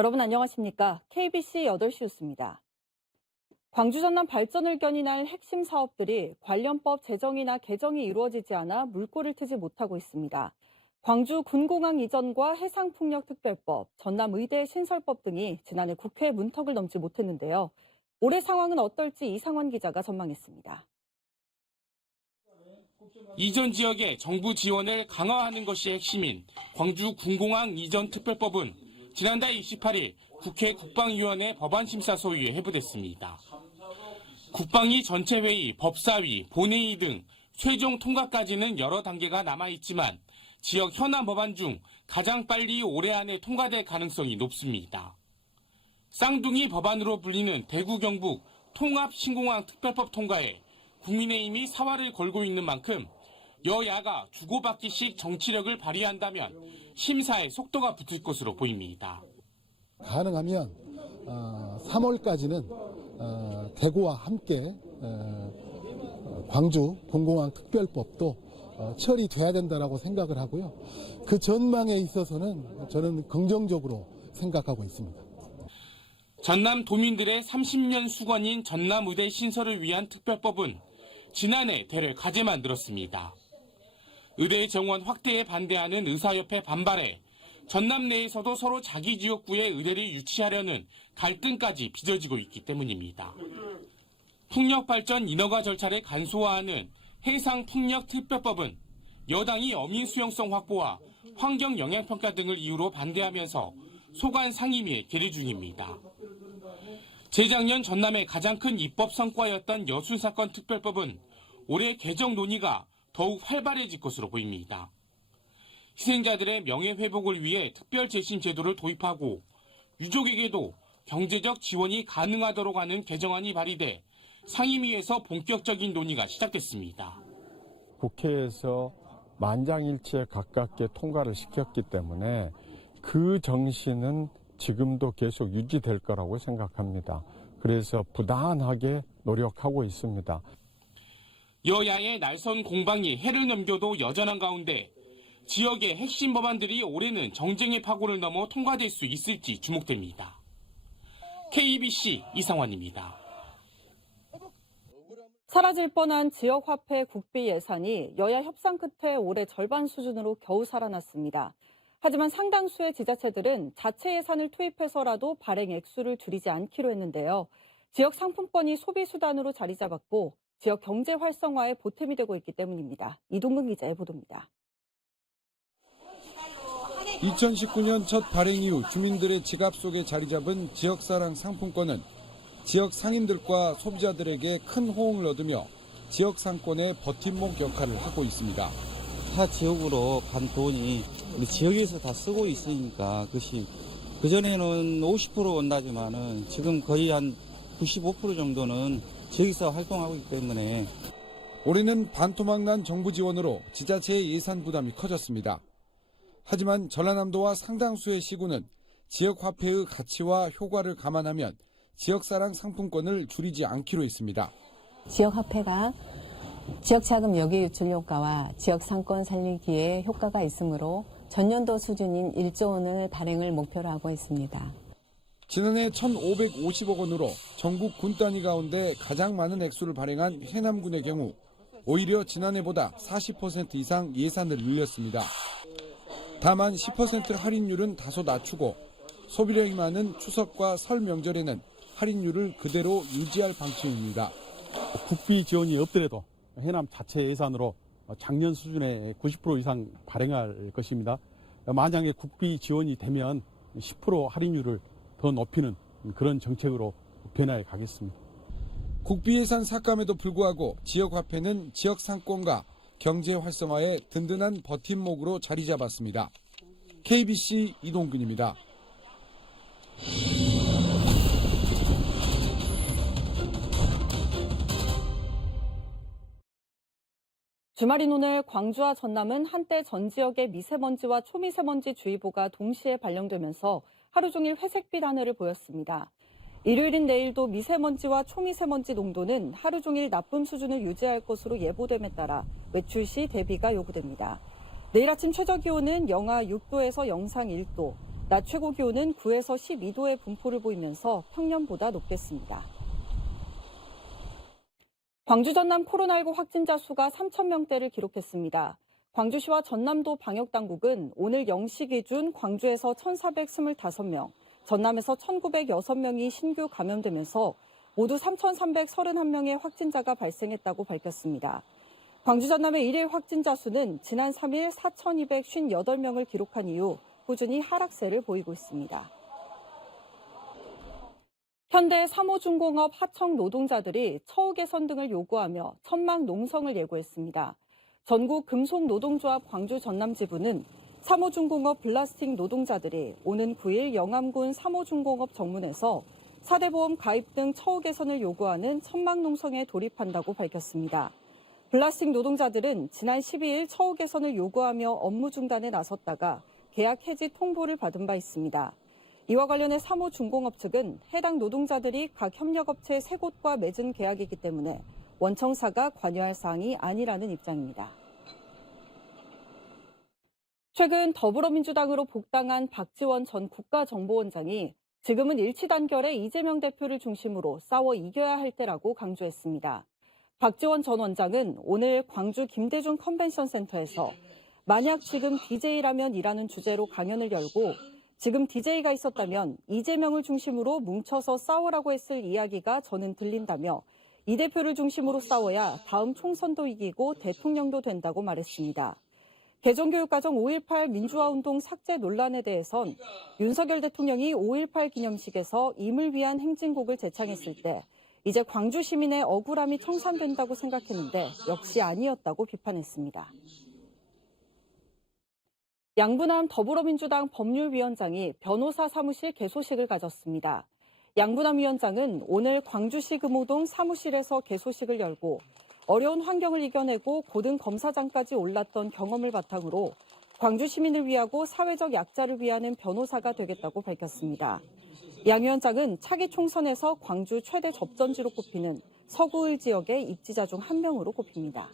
여러분 안녕하십니까? KBC 8시 뉴스입니다. 광주 전남 발전을 견인할 핵심 사업들이 관련법 제정이나 개정이 이루어지지 않아 물꼬를 트지 못하고 있습니다. 광주 군공항 이전과 해상풍력특별법, 전남의대 신설법 등이 지난해 국회 문턱을 넘지 못했는데요. 올해 상황은 어떨지 이상원 기자가 전망했습니다. 이전 지역의 정부 지원을 강화하는 것이 핵심인 광주 군공항 이전 특별법은 지난달 28일 국회 국방위원회 법안심사 소위에 회부됐습니다. 국방위 전체회의, 법사위, 본회의 등 최종 통과까지는 여러 단계가 남아있지만 지역 현안 법안 중 가장 빨리 올해 안에 통과될 가능성이 높습니다. 쌍둥이 법안으로 불리는 대구 경북 통합신공항 특별법 통과에 국민의힘이 사활을 걸고 있는 만큼 여야가 주고받기식 정치력을 발휘한다면 심사에 속도가 붙을 것으로 보입니다. 가능하면 3월까지는 대구와 함께 광주 군공항 특별법도 처리돼야 된다고 생각을 하고요. 그 전망에 있어서는 저는 긍정적으로 생각하고 있습니다. 전남 도민들의 30년 수건인 전남의대 신설을 위한 특별법은 지난해 대를 가제 만들었습니다. 의대 정원 확대에 반대하는 의사협회 반발에 전남 내에서도 서로 자기 지역구에 의대를 유치하려는 갈등까지 빚어지고 있기 때문입니다. 풍력발전 인허가 절차를 간소화하는 해상풍력특별법은 여당이 어민 수용성 확보와 환경 영향평가 등을 이유로 반대하면서 소관 상임위에 계류 중입니다. 재작년 전남의 가장 큰 입법 성과였던 여순사건 특별법은 올해 개정 논의가 더욱 활발해질 것으로 보입니다. 희생자들의 명예회복을 위해 특별재심 제도를 도입하고 유족에게도 경제적 지원이 가능하도록 하는 개정안이 발의돼 상임위에서 본격적인 논의가 시작됐습니다. 국회에서 만장일치에 가깝게 통과를 시켰기 때문에 그 정신은 지금도 계속 유지될 거라고 생각합니다. 그래서 부단하게 노력하고 있습니다. 여야의 날선 공방이 해를 넘겨도 여전한 가운데 지역의 핵심 법안들이 올해는 정쟁의 파고를 넘어 통과될 수 있을지 주목됩니다. KBC 이상환입니다. 사라질 뻔한 지역화폐 국비 예산이 여야 협상 끝에 올해 절반 수준으로 겨우 살아났습니다. 하지만 상당수의 지자체들은 자체 예산을 투입해서라도 발행 액수를 줄이지 않기로 했는데요. 지역 상품권이 소비 수단으로 자리 잡았고 지역 경제 활성화에 보탬이 되고 있기 때문입니다. 이동근 기자의 보도입니다. 2019년 첫 발행 이후 주민들의 지갑 속에 자리 잡은 지역사랑 상품권은 지역 상인들과 소비자들에게 큰 호응을 얻으며 지역 상권의 버팀목 역할을 하고 있습니다. 타 지역으로 간 돈이 우리 지역에서 다 쓰고 있으니까 그것이 그전에는 50% 온다지만은 지금 거의 한 95% 정도는 지역에서 활동하고 있기 때문에 올해는 반토막 난 정부 지원으로 지자체의 예산 부담이 커졌습니다. 하지만 전라남도와 상당수의 시군은 지역 화폐의 가치와 효과를 감안하면 지역사랑 상품권을 줄이지 않기로 했습니다. 지역 화폐가 지역 자금 여기 유출 효과와 지역 상권 살리기에 효과가 있으므로 전년도 수준인 1조 원을 발행을 목표로 하고 있습니다. 지난해 1,550억 원으로 전국 군 단위 가운데 가장 많은 액수를 발행한 해남군의 경우 오히려 지난해보다 40% 이상 예산을 늘렸습니다. 다만 10% 할인율은 다소 낮추고 소비량이 많은 추석과 설 명절에는 할인율을 그대로 유지할 방침입니다. 국비 지원이 없더라도 해남 자체 예산으로 작년 수준의 90% 이상 발행할 것입니다. 만약에 국비 지원이 되면 10% 할인율을 더 높이는 그런 정책으로 변화해 가겠습니다. 국비 예산 삭감에도 불구하고 지역화폐는 지역 상권과 경제 활성화에 든든한 버팀목으로 자리 잡았습니다. KBC 이동균입니다. 주말인 오늘 광주와 전남은 한때 전 지역의 미세먼지와 초미세먼지 주의보가 동시에 발령되면서 하루 종일 회색빛 하늘을 보였습니다. 일요일인 내일도 미세먼지와 초미세먼지 농도는 하루 종일 나쁨 수준을 유지할 것으로 예보됨에 따라 외출 시 대비가 요구됩니다. 내일 아침 최저기온은 영하 6도에서 영상 1도, 낮 최고 기온은 9에서 12도의 분포를 보이면서 평년보다 높겠습니다. 광주 전남 코로나19 확진자 수가 3,000명대를 기록했습니다. 광주시와 전남도 방역당국은 오늘 0시 기준 광주에서 1,425명, 전남에서 1,906명이 신규 감염되면서 모두 3,331명의 확진자가 발생했다고 밝혔습니다. 광주 전남의 일일 확진자 수는 지난 3일 4,258명을 기록한 이후 꾸준히 하락세를 보이고 있습니다. 현대 사모중공업 하청 노동자들이 처우 개선 등을 요구하며 천막 농성을 예고했습니다. 전국 금속노동조합 광주 전남지부는 사모중공업 플라스틱 노동자들이 오는 9일 영암군 사모중공업 정문에서 4대 보험 가입 등 처우 개선을 요구하는 천막 농성에 돌입한다고 밝혔습니다. 플라스틱 노동자들은 지난 12일 처우 개선을 요구하며 업무 중단에 나섰다가 계약 해지 통보를 받은 바 있습니다. 이와 관련해 사모중공업 측은 해당 노동자들이 각 협력업체 3곳과 맺은 계약이기 때문에 원청사가 관여할 사항이 아니라는 입장입니다. 최근 더불어민주당으로 복당한 박지원 전 국가정보원장이 지금은 일치 단결에 이재명 대표를 중심으로 싸워 이겨야 할 때라고 강조했습니다. 박지원 전 원장은 오늘 광주 김대중 컨벤션 센터에서 만약 지금 DJ라면 이라는 주제로 강연을 열고 지금 DJ가 있었다면 이재명을 중심으로 뭉쳐서 싸우라고 했을 이야기가 저는 들린다며 이 대표를 중심으로 싸워야 다음 총선도 이기고 대통령도 된다고 말했습니다. 개정교육과정 5.18 민주화운동 삭제 논란에 대해선 윤석열 대통령이 5.18 기념식에서 임을 위한 행진곡을 제창했을 때 이제 광주 시민의 억울함이 청산된다고 생각했는데 역시 아니었다고 비판했습니다. 양부남 더불어민주당 법률위원장이 변호사 사무실 개소식을 가졌습니다. 양부남 위원장은 오늘 광주시 금호동 사무실에서 개소식을 열고 어려운 환경을 이겨내고 고등검사장까지 올랐던 경험을 바탕으로 광주 시민을 위하고 사회적 약자를 위하는 변호사가 되겠다고 밝혔습니다. 양 위원장은 차기 총선에서 광주 최대 접전지로 꼽히는 서구을 지역의 입지자 중 한 명으로 꼽힙니다.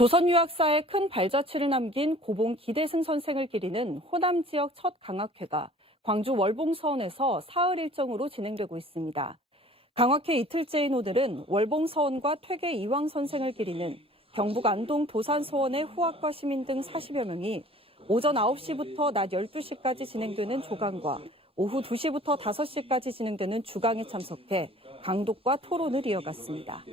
조선 유학사에 큰 발자취를 남긴 고봉 기대승 선생을 기리는 호남 지역 첫 강학회가 광주 월봉서원에서 사흘 일정으로 진행되고 있습니다. 강학회 이틀째인 오늘은 월봉서원과 퇴계 이황 선생을 기리는 경북 안동 도산서원의 후학과 시민 등 40여 명이 오전 9시부터 낮 12시까지 진행되는 조강과 오후 2시부터 5시까지 진행되는 주강에 참석해 강독과 토론을 이어갔습니다.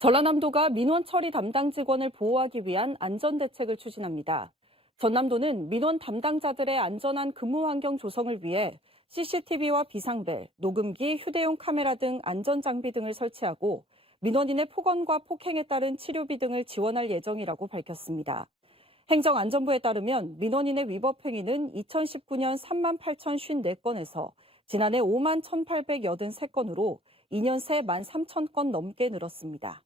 전라남도가 민원 처리 담당 직원을 보호하기 위한 안전대책을 추진합니다. 전남도는 민원 담당자들의 안전한 근무 환경 조성을 위해 CCTV와 비상벨, 녹음기, 휴대용 카메라 등 안전장비 등을 설치하고 민원인의 폭언과 폭행에 따른 치료비 등을 지원할 예정이라고 밝혔습니다. 행정안전부에 따르면 민원인의 위법 행위는 2019년 38,054건에서 지난해 51,883건으로 2년 새 13,000건 넘게 늘었습니다.